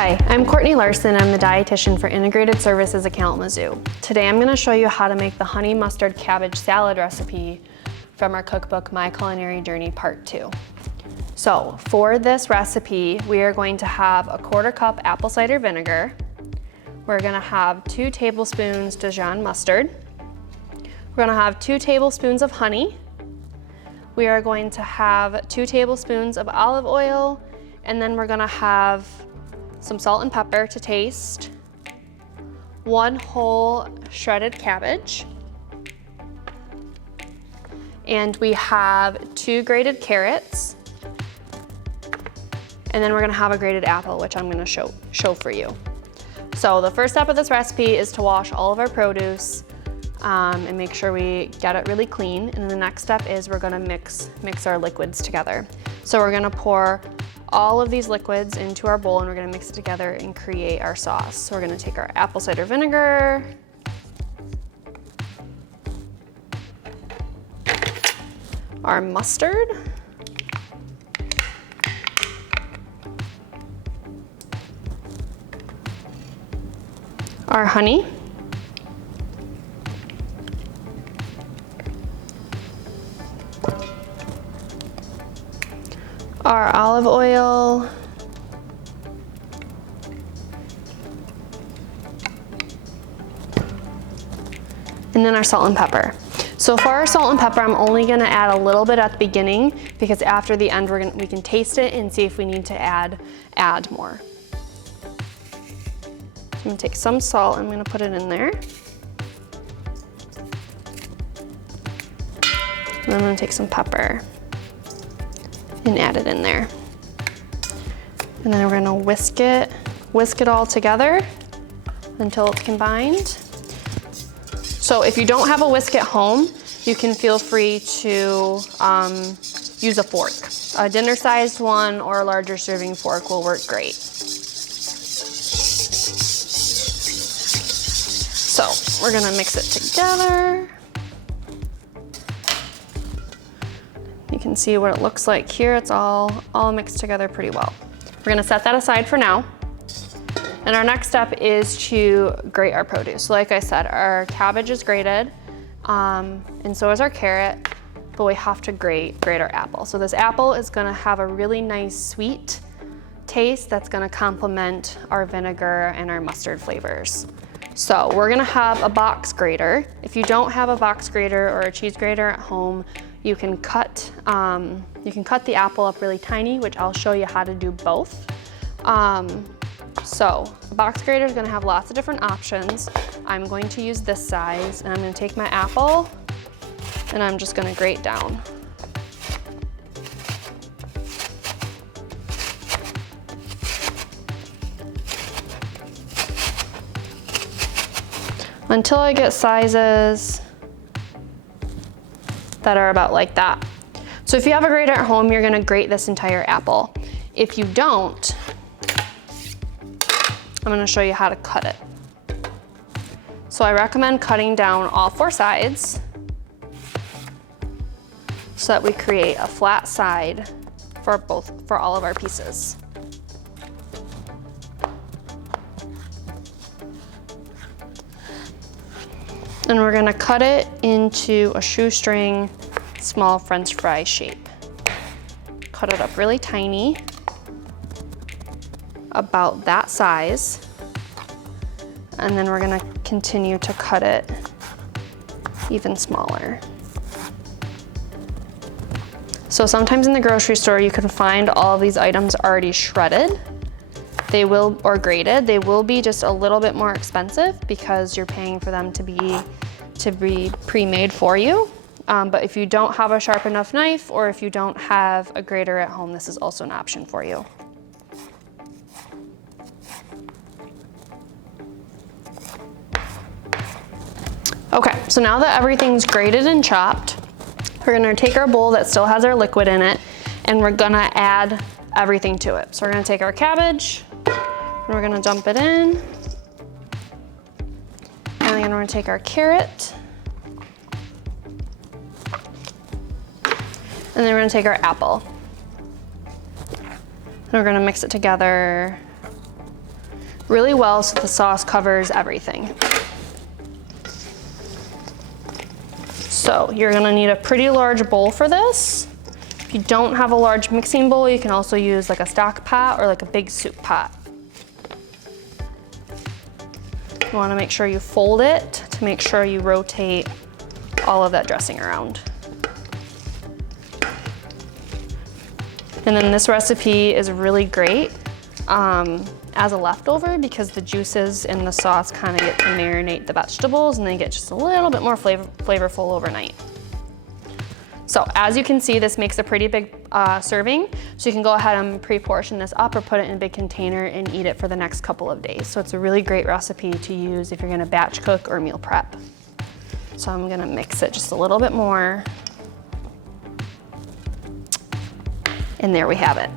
Hi, I'm Courtney Larson. I'm the dietitian for Integrated Services of Kalamazoo. Today I'm going to show you how to make the honey mustard cabbage salad recipe from our cookbook, My Culinary Journey Part 2. So for this recipe, we are going to have a 1/4 cup apple cider vinegar. We're going to have 2 tablespoons Dijon mustard. We're going to have 2 tablespoons of honey. We are going to have 2 tablespoons of olive oil, and then we're going to have some salt and pepper to taste, 1 whole shredded cabbage, and we have 2 grated carrots, and then we're gonna have a grated apple, which I'm gonna show for you. So the first step of this recipe is to wash all of our produce and make sure we get it really clean. And the next step is we're gonna mix our liquids together. So we're gonna pour all of these liquids into our bowl and we're gonna mix it together and create our sauce. So we're gonna take our apple cider vinegar, our mustard, our honey, our olive oil, and then our salt and pepper. So for our salt and pepper, I'm only gonna add a little bit at the beginning because after the end, we can taste it and see if we need to add more. I'm gonna take some salt, I'm gonna put it in there. And I'm gonna take some pepper and add it in there. And then we're gonna whisk it all together until it's combined. So if you don't have a whisk at home, you can feel free to use a fork. A dinner-sized one or a larger serving fork will work great. So we're gonna mix it together. You can see what it looks like here. It's all mixed together pretty well. We're gonna set that aside for now. And our next step is to grate our produce. So like I said, our cabbage is grated, and so is our carrot, but we have to grate our apple. So this apple is gonna have a really nice sweet taste that's gonna complement our vinegar and our mustard flavors. So we're gonna have a box grater. If you don't have a box grater or a cheese grater at home, you can cut the apple up really tiny, which I'll show you how to do both. So a box grater is gonna have lots of different options. I'm going to use this size, and I'm gonna take my apple and I'm just gonna grate down. Until I get sizes that are about like that. So if you have a grater at home, you're gonna grate this entire apple. If you don't, I'm gonna show you how to cut it. So I recommend cutting down all 4 sides so that we create a flat side for all of our pieces. And we're gonna cut it into a shoestring, small French fry shape. Cut it up really tiny, about that size. And then we're gonna continue to cut it even smaller. So sometimes in the grocery store, you can find all of these items already shredded. Or grated. They will be just a little bit more expensive because you're paying for them to be pre-made for you. But if you don't have a sharp enough knife or if you don't have a grater at home, this is also an option for you. Okay, so now that everything's grated and chopped, we're gonna take our bowl that still has our liquid in it and we're gonna add everything to it. So we're gonna take our cabbage, and we're gonna dump it in. And then we're gonna take our carrot. And then we're gonna take our apple. And we're gonna mix it together really well so the sauce covers everything. So you're gonna need a pretty large bowl for this. If you don't have a large mixing bowl, you can also use like a stock pot or like a big soup pot. You wanna make sure you fold it to make sure you rotate all of that dressing around. And then this recipe is really great as a leftover because the juices in the sauce kind of get to marinate the vegetables and they get just a little bit more flavorful overnight. So as you can see, this makes a pretty big serving. So you can go ahead and pre-portion this up or put it in a big container and eat it for the next couple of days. So it's a really great recipe to use if you're gonna batch cook or meal prep. So I'm gonna mix it just a little bit more. And there we have it.